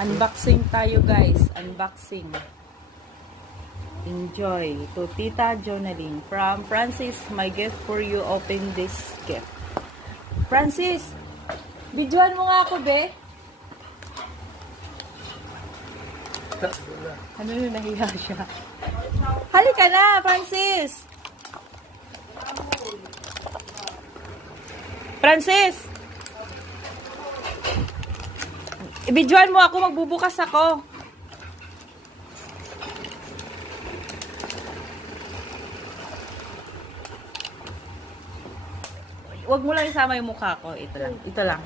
Unboxing tayo guys. Unboxing. Enjoy. To Tita Jonaline. From Francis, my gift for you. Open this gift. Francis! Videoan mo nga ako, be. Ano yun? Nahiya siya. Halika na, Francis! Francis! Ibidyoan mo ako, magbubukas ako. Huwag mo lang isama yung mukha ko. Ito lang. Ito lang.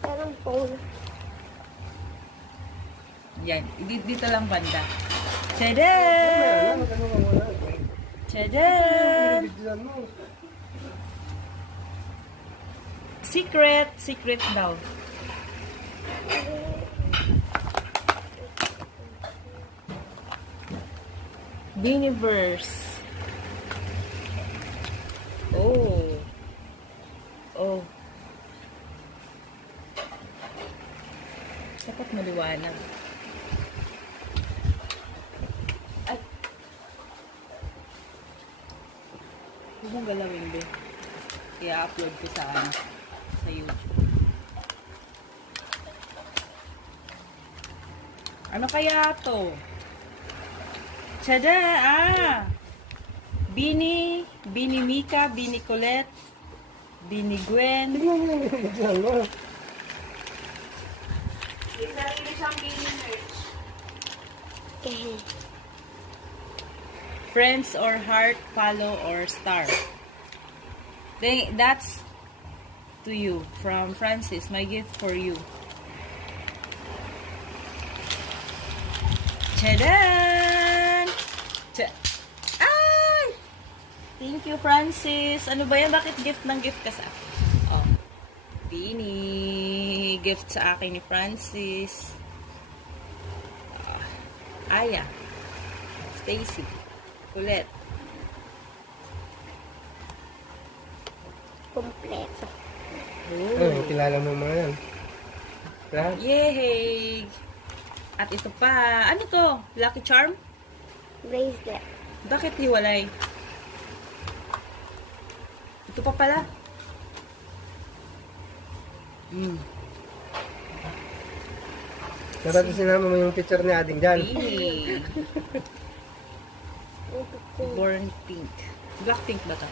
Parang phone. Yan. Dito lang banda. Tadaan! Tadaan! Secret. Secret daw. Universe. Oh. Oh. Dapat maliwanag. Ay. Huwag mong galawin, be. I-upload ko sa YouTube. Ano kaya to? Tada! Bini Mika, Bini Colette, Bini Gwen. Sarili siyang Bini merch. Friends or heart, follow or star. That's to you from Francis. My gift for you. Tadaan! Ay! Thank you, Francis. Ano ba yan? Bakit gift ng gift ka sa akin? Oh. Bini. Gift sa akin ni Francis. Aya. Stacy. Colette. Kompleto. Ay, kilala mo mga yan. Lahat? Yay! At ito pa. Ano to? Lucky Charm? Bracelet. Bakit hiwalay? Ito pa pala. Dapat sinama mo yung picture ni Ading dyan. Bini. Born pink. Black pink ba to?